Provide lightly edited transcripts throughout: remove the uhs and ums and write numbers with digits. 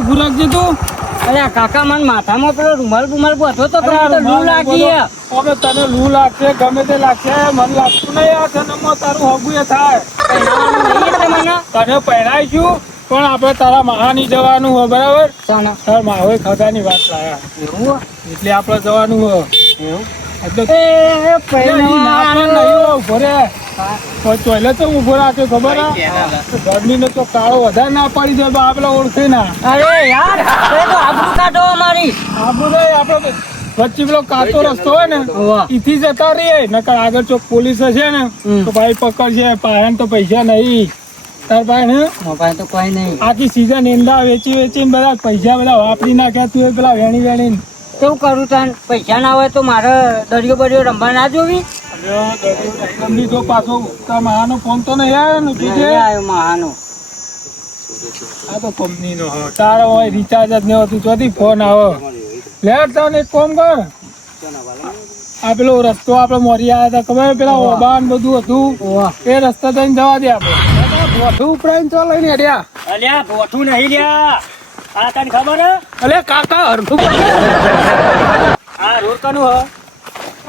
ઉભું રાખજે તું. અરે કાકા મને માથામાં પેલો રૂમાલ બધો તો લૂ લાગી. હવે તને લૂ લાગશે ગમે તે લાગશે મને લાગતું નહીં આ જન્મમાં તારું હગું એ થાય. તને પહેરાઈશું પણ આપણે તારા મહાની જવાનું હોય બરાબર. તારા માહોય ખગાની વાત લાયા એટલે આપણે જવાનું હોય ઉભો રાખે ખબર ગરમી નો તો કાળો વધારે ના પડી જાય આપડે ઓળખે ના. અરે યાર આબરૂ કાઢો અમારી. આબરૂ નહીં આપડે વચ્ચે પેલો કાચો રસ્તો હોય ને ઈથી જતા રહીએ નકર આગળ ચોક પોલીસ હશે ને તો ભાઈ પકડશે. પાયણ તો પૈસા નહીં તાર પાસે ને મોબાઈલ તો કોઈ નહીં. આખી સીઝન ઈંડા વેચીને બધા પૈસા બધા વાપરી નાખ્યા તું પેલા વેણી કેવું કરું તાન પૈસા ના હોય તો મારે દરિયો બરિયો રમવા ના જોવી. જો પાછો મહાનો ફોન તો નહીં આવ્યો ને બીજે આવ્યો મહાનો. આ તો કંપની નો તારો હોય રિચાર્જ જ નહીં હોતું ચોથી ફોન આવો લે તને એક કામ કર આ પેલો રસ્તો આપડે મોરી આવ્યા હતા ખબર પેલા ઓબાન બધું હતું એ રસ્તા થઈને જવા દે આપડે ભોઠું ઉપરાઈને તો લઈને હેડ્યા. અલ્યા ભોઠું નહીં લ્યા આ તને ખબર હે? અલે કાકા હરખું આ રોડ કનું હ?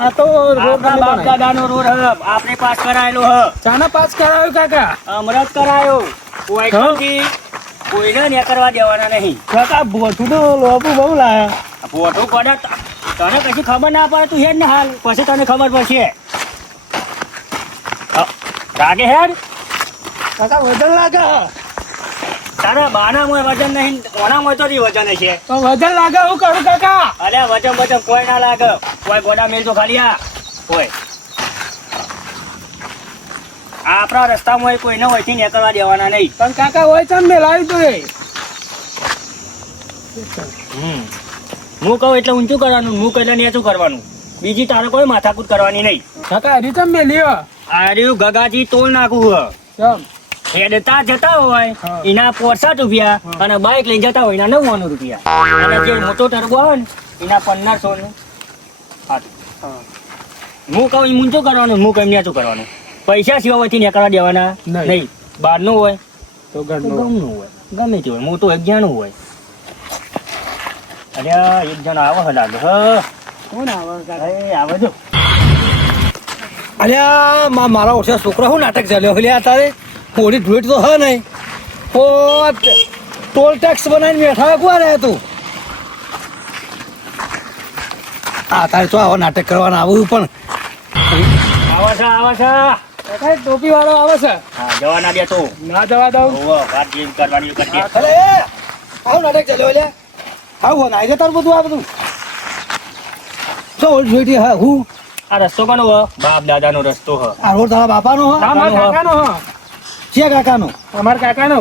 આ તો રોડ બાપ દાદાનો રોડ હ. આપણે પાસ કરાયેલો હ. ચાના પાસ કરાયો કાકા? અમરત કરાયો. કોઈને ને કરવા દેવાના નહીં. કાકા ભોઠું તો લોબુ બહુ લાયા. ભોઠું પડે તને કશી ખબર ના પડે તું હેડ ને હાલ પછી તને ખબર પડશે. લાગે હેડ કાકા વજન લાગે તારા બાનામાં વજન નહીં ઓનામાં તો વજન છે. તો વજન લાગે હું કરું કાકા? અરે વજન કોઈ ના લાગે. કોઈ ગોડા મેલજો ખાલી આ કોઈ આપણા રસ્તામાં કોઈને હોયથી નીકળવા દેવાના નહીં. પણ કાકા હોય છે મેં લાવી તું હું કહું એટલે ઊંચું કરવાનું હું કહે નીચું કરવાનું. બીજી તારે કોઈ માથાકૂટ કરવાની નહીં. કાકા હરી ચમ મેં લ્યો આર્યું ગગાજી તોલ નાખવું હેડતા જતા હોય એના 65 રૂપિયા અને બાઇક લઈને જતા હોય એના 99 રૂપિયા અને જે મોટો ટર્બો આવે ને એના 1500 નું. હું કહું ઊંચું કરવાનું હું કહું નીચું કરવાનું. પૈસા સિવાયથી નીકળવા દેવાના નહીં. બહારનું હોય તો ગમનું હોય ગમે તે હોય મોટું એક જણું હોય. અરે એક જણ આવે લાગે કોણ આવે જો. અલ્યા મારા ઓછા છોકરા શું નાટક ચાલ્યો લ્યા તારે પોલી ઢોટ તો હ નહીં ઓ ટોલ ટેક્સ બનાવીને બેઠા કોણ રહે તું? આ તારે તો આવા નાટક કરવાના આવું પણ આવે છે ટોપી વાળો આવે છે. હા જવા ના દે તો ના જવા દઉં. વાત જેમ કરવાની કરજે. અરે આવું નાટક ચાલ્યો લ્યા આવું નાઈ તારું બધું આ બધું શું જોઈતી હા હું આ રસ્તો કોનો હ? બાપ દાદા નો રસ્તો હ. આ રોડ તારા બાપાનો હ? અમારા કાકાનો હ. છે કાકાનો? અમારા કાકાનો.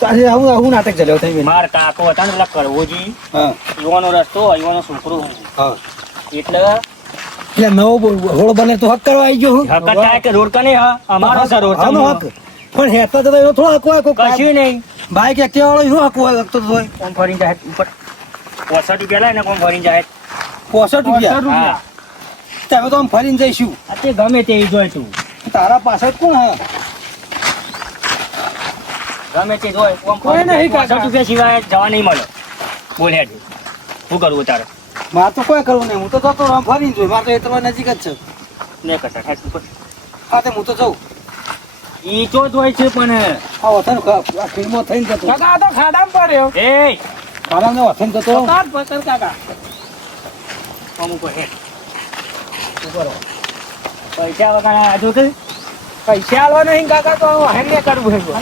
તારે આવું નાટક ચાલ્યો થઈ માર કાકો હતા ને પેલા કરવોજી હા યુવાનો રસ્તો યુવાનો છોકરો હા એટલે એટલે નવો રોડ બને તો હક કરવા આવી ગયો હું હક થાય કે રોડ કને હ અમારો છે રોડ આનો હક પણ હેતા જતા એનો થોડો હક હોય કશું નહીં. બાઈક એક્ટિવા વાળો એનો હક હોય હક તો હોય કોમ ફરીને જાય ઉપર 65 રૂપિયા લાય ને કોમ ફરીને જાય 65 રૂપિયા હા તમે તો આમ ફરીને જઈશું આ તે ગમે તે જોય તું તારા પાછળ કોણ હા ગમે તે જોય કોમ કોઈ નહીં કાકા. 65 રૂપિયા સિવાય જવા નહીં મળે. બોલ હેડ શું કરવું તારે મારે તો કોઈ કરવું નહીં હું તો જતો આમ ફરીને જોઈ મારે તો એ તમારે નજીક જ છે ને કરતા હેડ ઉપર હા તે હું તો જઉં ઈ ચો જોય છે પણ આ વથન આ ફિલ્મો થઈને જતો કાકા આ તો ખાડામાં પડ્યો. એ આરામને વથન જતો પકડ પકડ કાકા. અમુક હેડ ઉપર પૈસા વગર આજુ કે પૈસા આલવા નહીં કાકા તો હેને કરવું છે.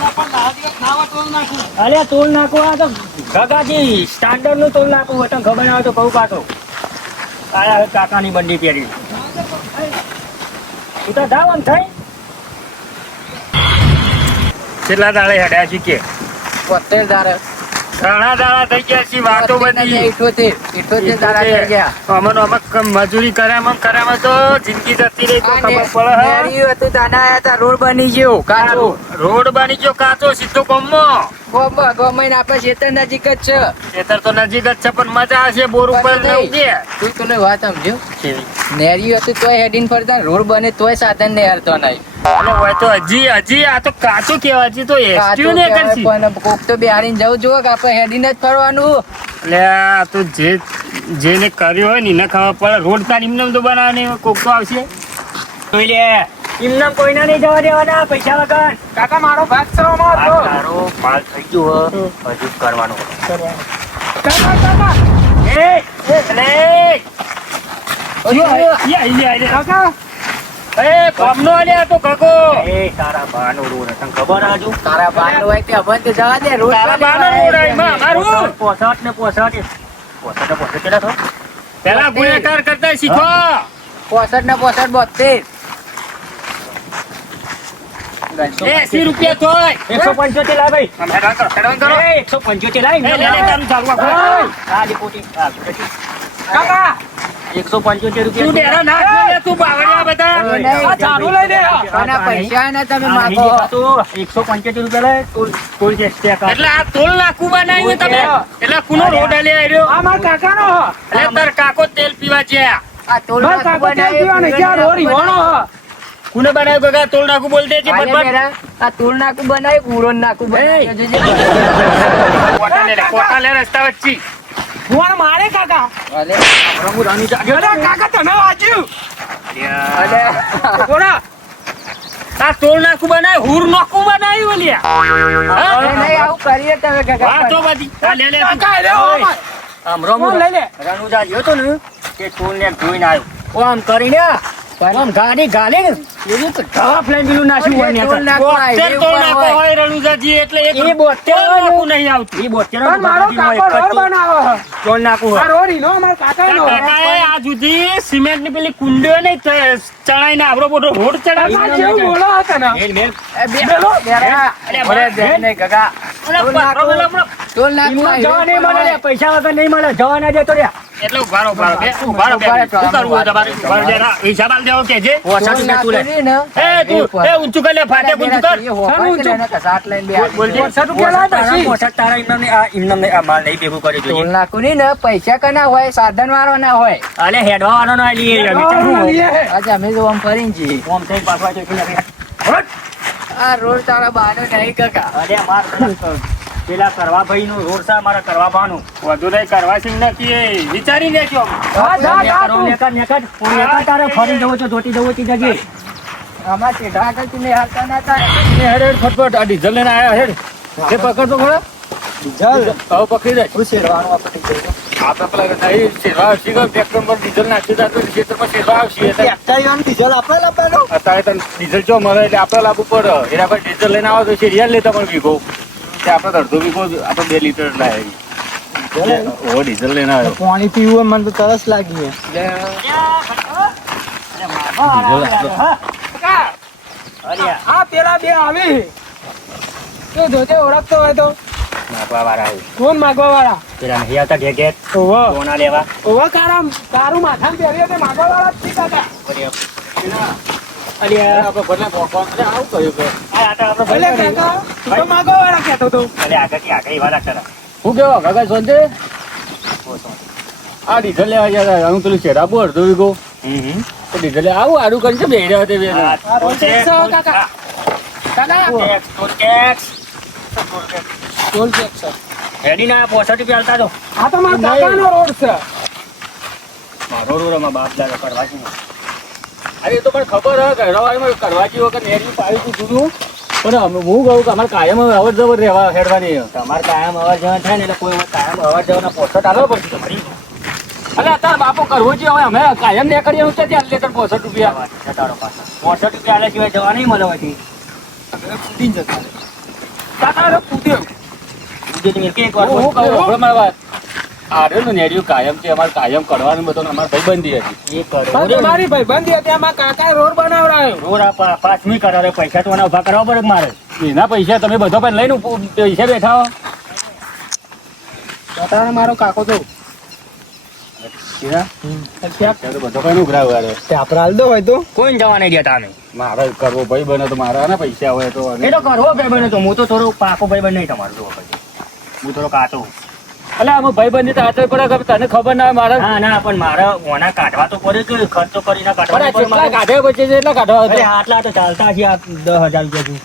અલ્યા તોલ નાખો આ તો ગગાજી સ્ટાન્ડર્ડ નું તોલ નાખવું હોય તને ખબર ના હોય તો કહું કાઢો આયા કાકાની બંડી પહેરી તું તો ધાવ આમ થઈ કેટલા દાડે હેડ્યા છે કે 70 દાડા ઘણા દાડા થઈ ગયા છે વાતો બધી 78 દાડા થઈ ગયા. અમન મજૂરી કર્યામાં તો જિંદગી જતી રહી તો ખબર પડે હતું દાદા આયા તા રોડ બની ગયો કાચો. રોડ બની ગયો કાચો સીધો ગમો ગોમઈને આપણે ખેતર નજીક જ છે. ખેતર તો નજીક જ છે પણ મજા આવશે બોર ઉપર રહેવું છે. તું તને વાત સમજ્યો? નેરી હતું તોય હેડીને ફરતા, રોડ બને તોય સાધન ને હેરતો નહીં. અને હોય તો હજી આ તો કાચું કેવા હજી તો એસટીઓ ને કરશી. પણ કોક તો બિહારીને જવું જોવે કે આપણે હેડીને જ ફરવાનું. એટલે આ તો જેને કર્યું હોય ને એને ખબર પડે. રોડ તાર ઇમનામ તો બનાવવાની કોક તો આવશે. જોઈ લે ઇમનામ કોઈને નહીં જવા દેવાના પૈસા વગર. કાકા મારો ભાગ છે આમાં તો. તારો માલ થઈ ગયો હજુ કરવાનું. કાકા કાકા કાકા કોમનો આલ્યા તો કાકો. તારા બાનો રોડ તને ખબર આજુ. તારા બાર હોય તે હવે તો જવા દે. રોડ તારા બાનો રોડ આમાં અમારું 65 કેટલા થો? પેલા ગુનેગાર કરતા શીખો. 65 ને 72. 80 રૂપિયા થોય. 175 લાવ ભાઈ. હેડવાન કરો. 175 લાવ. લે તારું ચાલુ આખો. આ ડિપોટી. કાકા 175 રૂપિયા. તું ડેરા નાખ લે તું બાવળિયા બધા. આ ચાલુ લઈ દે. આના પૈસા ને તમે માગો. 175 રૂપિયા લે. ટોલ ટેક્સ ટકા. એટલે આ ટોલ નાકું બનાવ્યું તમે. એટલે કુનો રોડ આલે આવ્યો? આ મારા કાકાનો હ. એટલે તાર કાકો તેલ પીવા છે. આ ટોલ મારા નાકું કાકો તેલ પીવાનો ક્યાં રોડ ઈવાનો હ. કુને બનાવ્યું કાકા? ટોલ નાકું બોલ દે છે આલે બરાબર. બેરા, આ ટોલ નાકું બનાવ્યું, ઉરોન નાકું બનાવ્યું. જોજે. કોટા લે રસ્તા વચ્ચે. હું મારે કાકા. આલે. અરે કાકા તમે વાંચ્યું. આલે. થોડા આ ટોલ નાકું બનાવ્યું, હુર નાકું બનાવ્યું લ્યા. નહીં, નહીં, આવું કરીએ તમે કાકા. વાતો બધી. આ લે લે તું. કાકા રે આમાં. આમ ફોન લઈ લે. રણુજા ગયો તો ને તે ટોલ ને જોઈને આવ્યો. ઓ આમ કરીને આમ ગાડી ગાલીને એવું તો ઢવા ફ્લેન પેલું નાખ્યું હોય ને ટોલ નાકું હાઈવે બોતેર ટોલ ઉપર નાકો હોય. હોય રણુજાજી એટલે એક એ 72 ટોલ નાકું નહીં આવતું. એ 72 પણ મારો કાકો રોડ બનાવે હ. ટોલ નાકું આ હોય. રોડ ઈનો અમારા કાકાનો હ. કાકાએ આ સુધી સિમેન્ટની પેલી કુંડીઓ નહીં ચડાઈને આવડો મોટો રોડ ચડાવી. કાકા જેવું બોલો હતા ને. મેલ મેલ. એ બેરા. અરે બેન નહીં કાકા. ટોલ નાકું. ટોલ નાકું એમાં જવા નહીં હાઈવે ઉપર મળે લે, હોય. પૈસા વગર નહીં મળે, જવા ના દેતો રે. એટલે ઉભારો ઉભારો બે ઉભારો બે શું કરવું હોય તમારે? ઉભારો જરા હિસાબ આલ દેવો કે જે ટોલ 65 નાકું તું લે. રહ્યું ને, એ તું એ ઊંચું કર લે, ફાટે ઊંચું કર. ટોલ નાકું નહીં ને, પૈસા કના હોય, સાધન વાળો ના હોય. અલે હેડવા વાળો નો આલી એ આજે અમે તો આમ ફરીને જઈએ. ઓમ થઈ પાછવા તો હટ. આ રોડ તારા બાનો નહીં કાકા. અરે માર પેલા કરવા ભાઈ નું રોડ સા મારા કરવા ભાનું વધુ નહીં કરવા સિંહ નથી એ વિચારી લેજો. હા, જા, જા તું. તારે ફરી જવો છો જોતી જવો તી જગ્યાએ. આમાં ચેઢા આગળ તું નહીં હાલતા ના થાય. હેડ હેડ ફટફટ આ ડીઝલ લઈને આયા હેડ. એ પકડ તો ખરા. ડીઝલ હવે પકડી જાય. શું શેરવાનું આપણે પેલા નહીં શેરવા આવશે કે ટ્રેક્ટર પર ડીઝલ નાખી દે તો ખેતરમાં શેરવા આવશે. ડીઝલ આપણે લાવવાનું. અત્યારે તને ડીઝલ જો મળે એટલે આપણે લાવવું પડે. એના પર ડીઝલ લઈને આવો તો શેરિયા લેતા પણ વીઘો તે આપણે અડધો વીઘો આપણે 2 લીટર લાવી ડીઝલ લઈને આવ્યો. પાણી પીવું મને તો તરસ લાગી આ પેલા બે આવી. તું જોજે ઓળખતો હોય તો. કોણ માગવા વાળા? ઓવો. ઓવો તારું માથામાં પહેર્યું તે માગવા વાળા જ છે કાકા. ભલે કાકા તું તો માગવા વાળા કહેતો તો. હું કેવો કાકા સોંજે આ ડીઝલ લેવા ગયા હું પેલું શેરાબુ અડધો વીઘો તો ડીઝલ આવું આડું કરી છે બે રહ્યા તે બે આ રોડ ટેક્સ છે કાકા. કાકા ટોલ ટેક્સ છે. હેડી ના 65 રૂપિયા હાલતા તો આ તો મારા કાકાનો રોડ છે. મારો રોડ બાપ દાદા કરવાજી અરે એ તો મને ખબર હે ગહેરાવાળીમાં કરવાજી વખત નેરી પાડી તું જુદું પણ હું કહું કે અમારે કાયમ અવર જવર રહેવા હેડવાની તમારે કાયમ અવર જવર થાય ને એટલે કોઈ કાયમ અવર જવરના પોસ્ટ આલવા પડશે તમારી. અરે અત્યારે બાપો કરવો છે હવે અમે કાયમ ને કરીએ હું ત્યાં લે 65 રૂપિયા 65 રૂપિયા આલે સિવાય જવા નહીં મળે હોયથી કાકા રે પૂછ્યો. એક વાર હું કહું હવે મારી વાત આરે નું નેરિયું કાયમ છે અમારે કાયમ કરવાનું બધું અમારે ભાઈબંધી હતી એ પણ તમારી ભાઈબંધી હતી આમાં કાકાએ રોડ બનાવડાયો. રોડ પાંચમી કરાવે પૈસા તો ઉભા કરવા પડે મારે એના પૈસા તમે બધો પણ લઈને પૈસા બેઠા હો બતાવો મારો કાકો તો ત્યાં તો બધો કઈ ઉઘરાવ વાળો. તે આપણે હાલ દો હોય તો કોઈ જવા નહીં દેતા અમે મારે કરવો ભાઈ બને તો મારા ના પૈસા હોય તો એ તો કરવો ભાઈ બને તો હું તો થોડો પાકો ભાઈ બન નહીં તમારો જોવો પછી હું થોડો કાચો એટલે આમાં ભાઈ બંધ હાથે પડે કે તને ખબર ના હોય મારે ના ના પણ મારે ઓના કાઢવા તો પડે કે ખર્ચો કરીને કાઢવા કેટલા કાઢે પછી એટલા કાઢવા અરે આટલા તો ચાલતા છે આ 10,000 રૂપિયા જેવું.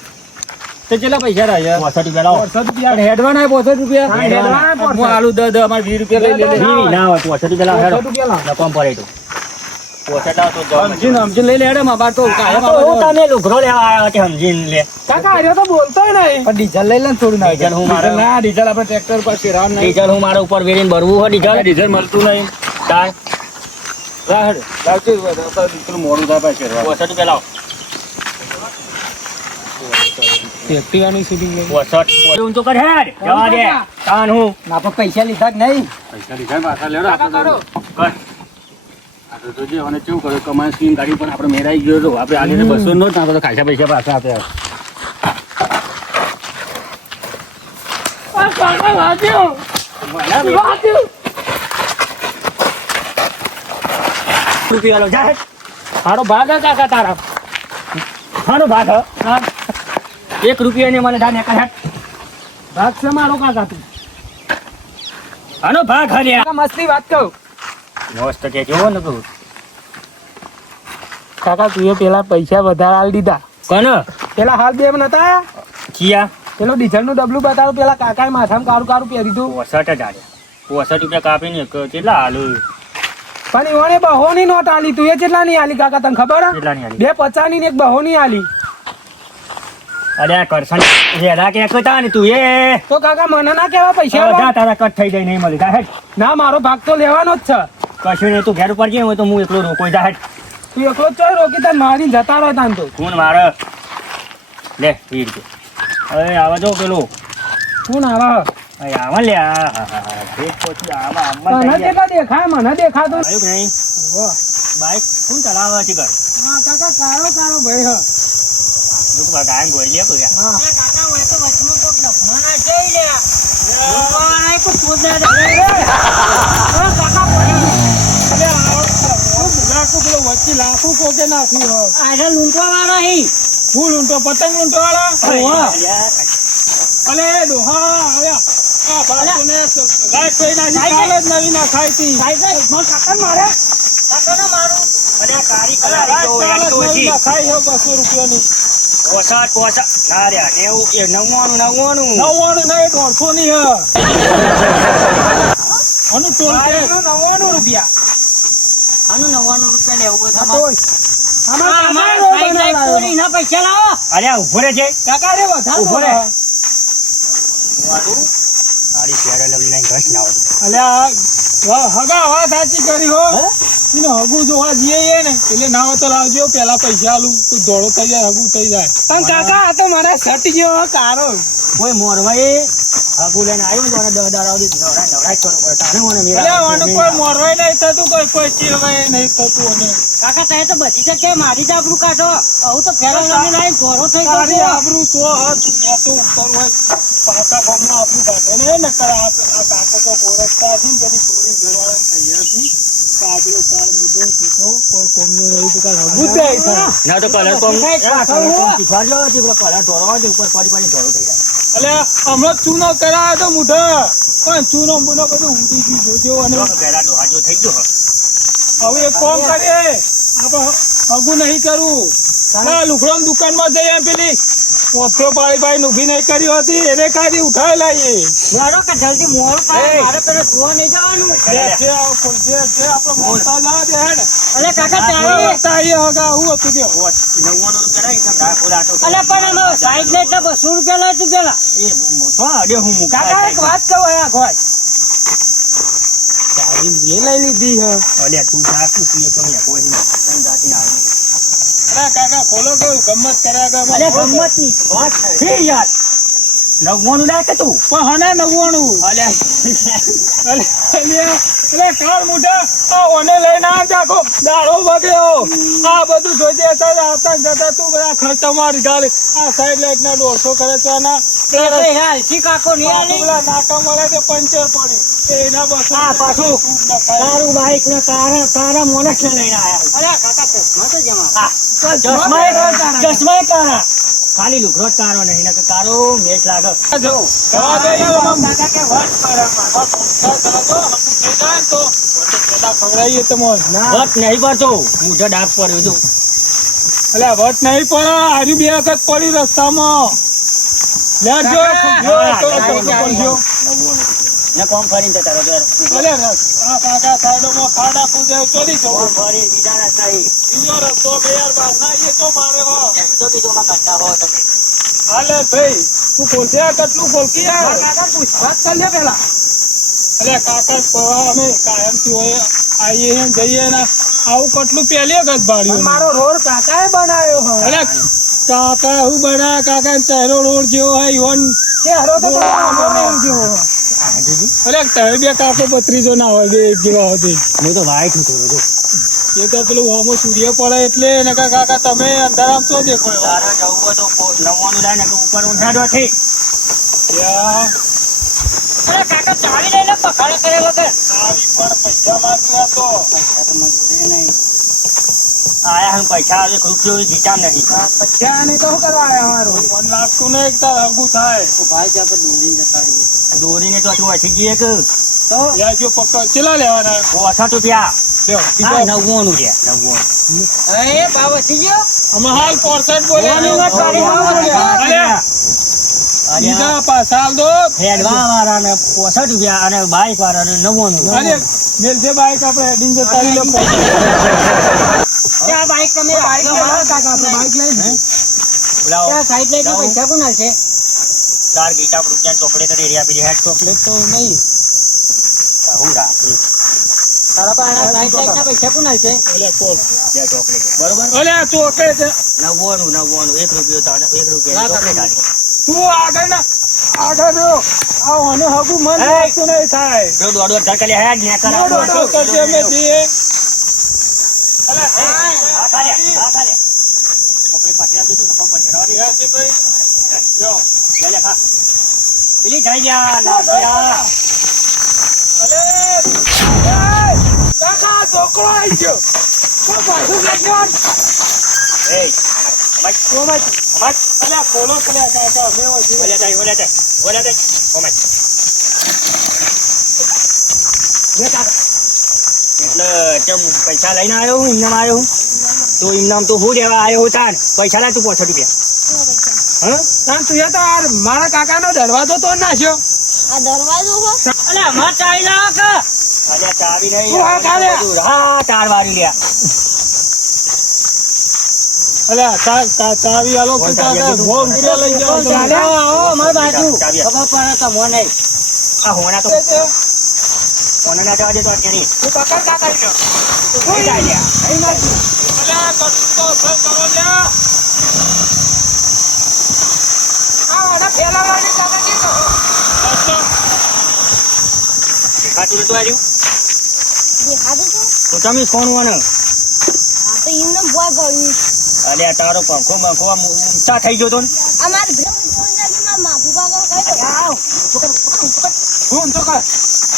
તો કેટલા પૈસા રહ્યા 65 રૂપિયા લાવો. 65 હેડવા ના 65 રૂપિયા હા, હેડવાના હું આલુ 10 અમારે 20 રૂપિયા લઈ લે ઈ ના હોય 65 રૂપિયા લાવો હેડો. નકોમ પડે તો 65 લાવો તો જાઓ. સમજીને લઈ લે હેડે માં બાર તો કાયમ તો હું તમે લુગડો લેવા આવ્યા છે સમજીને લે. કાકા આર્યો તો બોલતોય નહીં. પણ ડીઝલ લઈ લે ને થોડું ના ડીઝલ હું મારે ના ડીઝલ આપણે ટ્રેક્ટર પર શેરાવ નહીં ડીઝલ હું મારા ઉપર વેરીને ભરવું હોય ડીઝલ ડીઝલ મળતું નહીં તાર રાહડ લાવજો દીકરું મોડું થાય પાછું શેરવા 65 રૂપિયા લાવો. એક્ટિવાની સીધી લઈ. 65 ઊંચો કર હેડ જવા દે તાન હું આપણે પૈસા લીધા કે નહીં પૈસા લીધા પાછા લેડો આપણે કાકા કર આ તો જોજે અને કેવું કર્યું કમાન સ્કીમ ગાડી પણ આપણે મેરાઈ ગયો તો આપણે આલીને 200 નો જ આપણે તો ખાસા પૈસા પાછા આપ્યા આ કાકા વાગ્યો. વાગ્યો. રૂપિયા લો જા હેડ. મારો ભાગ હે કાકા તારા. હાનો ભાગ હ? હા, 1 રૂપિયાની મને જા ને કર હેડ. ભાગ છે મારો કાકા તું. હાનો ભાગ હર્યા કાકા મસ્તી વાત કહું. મસ્ત કે જોવો ને તું કાકા તું પેલા પૈસા વધારે આલ દીધા. કોણ પેલા હાલ બે નતા આયા. ચિયા પેલો ડીઝલ નું ડબલું બતાવ્યું પેલા કાકાએ માથામાં કારું કારું પહેરી દીધું. 65 જ આલ્યા 65 રૂપિયા કાપીને કેટલા હાલું પણ ઈવોને બહોની નોટ આલી તું એ કેટલા ની આલી કાકા તને ખબર હે? કેટલાની આલી 250 ની ને 1 બહોની આલી. અરે આ કરશન રેડા કે કતા ને તું એ તો કાકા મને ના કેવા પૈસા જા આલવા? તારા કટ થઈ જાય નહીં મળી જા હેડ. ના મારો ભાગ તો લેવાનો જ છે. કશું નહીં તું ઘેર ઉપર જઈ હોય તો હું એકલો રોકો જા હેડ. તું એકલો જ ચોય રોકી તને મારી જતા રહો તાન તો. કોણ મારે લે 20 રૂપિયા અરે આવા જો પેલો શું આવા અરે આવા લે ભેટ પછી આવા આમાં મને થઈ કેટલા દેખાય મને દેખાતું આવ્યું કે નહીં વાહ. બાઈક કોણ ચલાવે છે ઘર હા કાકા કાળો કાળો ભાઈ હ. જો કે ગાયન ગોઈ લે કોઈ હા. અરે આવો. તું ભૂલાકું પેલો વચ્ચે લાફું કોકે નાખ્યું હ. ફૂલ ઊંટો પતંગ ઊંટો વાળા. અલે ડોહા આવ્યા. આ બાળકોને લાઈટ થઈ નાખી. કાલે જ નવી ના ખાઈ તી. મારે અરે આ કાળી અરે કલર કાલે જ નવી ના ખાઈ હે 200 રૂપિયાની. ના રે 99 99 નહીં 150 ની હ. આનું ટોલ ટેક્સ 99 રૂપિયા. આનું 99 રૂપિયા લેવું આ તો આમાં કાકા રોડ બનાવડાવ્યો. પૈસા લાવો અરે આ ઉભો રે છે કાકા રે વધારે ઉભો રે. બોલો. તારી શેર લવલી નહીં ઘસ ના આવતું અલે આ હગા વાત સાચી કરી હો. એનો હગું જોવા જઈએ ને એટલે ના હોય તો લાવજો પેલા પૈસા આલું તો દોડો થઈ જાય હગું થઈ જાય. પણ કાકા આ તો મારા શર્ટ જેવો કારો. કોઈ મોરવાઈ આગુ લઈને આવ્યું તો 10 દાડા સુધી નવરાય કરવું પડે તારે મને અલે મેરા આનું કોઈ મોરવાઈ નહીં થતું કોઈ ચીરવાઈ નહીં થતું અને કાકા તે તો બધી જગ્યાએ મારી જ આબરૂ કાઢો આવું તો ફેરો લઈને લાઈન ઘોરો થઈ તારી ગયો આબરૂ તો હત મેં તો ઉપર હોય પાકા ગામમાં આબરૂ કાઢે ને નકર આ કાકો તો ઓળખતા હતી ને પેલી ચોરી ઘરવાળાને તૈયાર થી કાબલો કાળ મુઢો શીખો કોઈ કોમનો રહી તો કાલ હગું જ જાય થાય. ના તો કલર કોમ શીખવાડજો છે પેલો કલર ઢોરવા છે ઉપર પડી પડી ઢોરો થઈ જાય અલે હમણાં ચૂનો કરાયો તો મુઢા પણ ચૂનો બુનો બધું ઉડી ગયું જોજો અને ઘેરા ડોહાજો થઈ ગયો હવે એક કામ કરીએ આપણે હગું નહીં કરવું ના લુગડાની દુકાનમાં જઈએ પેલી પોથરો પાડી પાડીને ઊભી નહીં કરી હતી એને કાઢી ઉઠાવી લાવીએ. મારો કે જલ્દી મોર પાડે મારે પેલો સુવા નહીં જવાનું જે આવો ખુલજે જે આપણે મોટા ના દે હેડ અલે કાકા આપણે ચાલે વખત આવીએ હગા હું હતું કે 99 રૂપિયા લઈ ના બોલાતો અલે પણ અમે સાઈડ લે એટલે 200 રૂપિયા લઈ તું પેલા એ મોટો અડે હું મુકા કાકા એક વાત કહું અહીંયા કોઈ તારી મેં લઈ લીધી હ. અલે તું જાતું તું એ કમી કોઈ નહીં કઈ જાતી ના આવે અરે કાકા ખોલો કેવું ગમત કર્યા ગયો અલે ગમ્મત ની વાત છે યાર 99 લાય કે તું પણ હને 99 અલે અલે કાળ મુઢા આ ઓને લઈને આ જાકો દાડો વધ્યો આ બધું જોજે આવતા જતા તું બધા ખર્ચા મારી ગાલે આ સાઈડ લાઈટ ના 150 ખર્ચવાના યાર શી કાકો નહીં આલી પેલા નાકા મળે તે પંચર પડ્યું એના બસો આ પાછું ખૂબ નખાય. તારું બાઈક ને તારા મોનસ ને લઈને આયા અરે કાકા ચશ્મા તો જમા હા ચશ્મા તારા ખાલી લુગડો જ કારો નહીં નકર કારો મેચ લાગે જો, જવા દે યાર, આમ કાકા કે વટ પર આ પૈસા જરા દો, હમણાં થઈ જાય ને તો વચ્ચે પેલા ખવડાવીએ તો મોજ. વટ નહીં પડતો મુઢે ડાક પડ્યો જો અલ્યા વટ નહીં પડે, આજુ બે વખત પડી રસ્તામાં. લે જો, જો, તો ખબર પડજો. ને કોમ ફરીને જતા રહો અલ્યા આ કાકા સાઈડોમાં ખાડા કૂદે ચોરી જવું. ફરી બીજા રસ્તા બીજો રસ્તો બે યાર બહાર ના એ તો મારે હો. તો કીધું માં કરતા હો તમે હાલે ભાઈ તું ખોલશે આ કેટલું ખોલકી યાર. કાકા પૂછવાત કર લે પેલા અલ્યા કાકા પવા અમે કાયમથી હોય આવીએ ને જઈએ ને આવું કેટલું પહેલી વખત ભાડ્યું. મારો રોડ કાકાએ બનાવ્યો હો અલ્યા કાકા હું બના કાકા ચહેરો રોડ જેવો હોય ઈવન ચહેરો તો અલ્યા તમે બે કાકો બત્રીસો ના હોય બે એક જેવા હોય. હું તો વાઈટ હું થોડો જો એ તો પેલું હોમો સૂર્ય પડે એટલે ને કાકા તમે અંધારામ તો દેખો એવા. તારે જવું હોય તો નવવાનું લાય ને કે ઉપર ઊંધાડો ઠીક ત્યાં અરે કાકા ચાવી લઈને પખાડે કરે વગર આવી પણ પૈસા માંગતા તો પૈસા તો મંજૂરી નહીં આયા હું પૈસા આવે રૂપિયો જીતા નહીં પૈસા નહીં તો શું કરવા આવ્યા મારું 1 લાખ તું ને એક તાર હગું થાય. ભાઈ ત્યાં પર દોરી જતા દોરીને તો તું અચી ગઈ કે તો યા જો પક્કા ચેલા લેવાના ઓછા રૂપિયા લ્યો હા બીજા 99 છે 99 એ ભાવ વધી ગયો અમે હાલ 65 બોલ્યા અલ્યા બીજા પાછા હાલ દો. હેડવા વાળા ને 65 રૂપિયા અને બાઈક વાળા ને 99 અરે મેલશે બાઈક આપણે હેડિંગ જતા રહી લો પૈસા. આ બાઈક તમે બાઈક કાકા આપણે બાઈક લઈ બોલાવો સાઈડ લઈ પૈસા કોણ છે 4 ગીટા રૂપિયા ચોકલેટ રેડી આપી દે હેડ ચોકલેટ તો નહીં. હું રાખ તારા પાસે સાઈડ લાઈટના પૈસા કોણ છે અલ્યા કોલ બે ચોકલેટ બરોબર અલ્યા ચોકલેટ 99 1 રૂપિયો તાને 1 રૂપિયા ચોકલેટ આલી તું આગળ ના આગળ જો આ ઓને હગું મન લાગતું નહીં થાય. જો દોડો ધડકલે હેડ ને કરા દોડો કરજે અમે જઈએ. હા ચાલે ચોકલેટ પાછી આવજો તો નકો પછી રવા દે યાસીભાઈ, લ્યો. લે લે ખા પેલી જઈ જા ના ગયા અલે કાકા છોકરો આવી ગયો. કોણ પાછું લાગ્યો? એ અમાર અમાર અલ્યા ખોલો કલ્યા કાકા અમે વધી. ઓલે દે ઓમે લે કાકા એટલે તેમ પૈસા લઈને આવ્યો હું ઇનામ આવ્યો તો ઇનામ તો હું લેવા આવ્યો તાન પૈસા લાય તું 65 રૂપિયા હા તાન તું યાર તાર મારા કાકાનો દરવાજો તો નાખ્યો. આ દરવાજો હો અલે અમાર ચાવી લાવ કે અલે ચાવી નહીં તું આ કાલે. હા તાર વાળી લે અલ્યા ચાવી આલો કે કાકા 100 રૂપિયા લઈ જાઓ તો. ચાલે આવો અમાર બાજુ ખબર પડે તો મને આ હોના તો હોના ના જવા દે તો અત્યારે તું કાકા ગયો. કોઈ જાય લ્યા અહીં મારજો અલ્યા કશું તો સર કરો લ્યા. આ ઓના ફેલાવાની કાકા કીધો. ખાતું તો આવ્યું દેખાતું તો તો તમે ફોન વાને આ તો એમને બોય પડ્યું અલે તારો પંખો બંખો આમ ઊંચા થઈ ગયો તો ને અમાર ભ્રમ માથું કાકા કઈ હું તો કર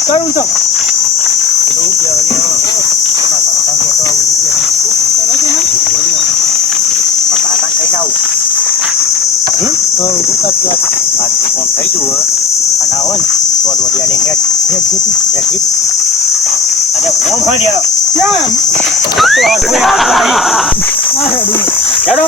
કરું તો તો ફોન થઈ ગયું અને આવો ને તો દોડિયા લઈને અને હું ફર્યા કેમ ચાલો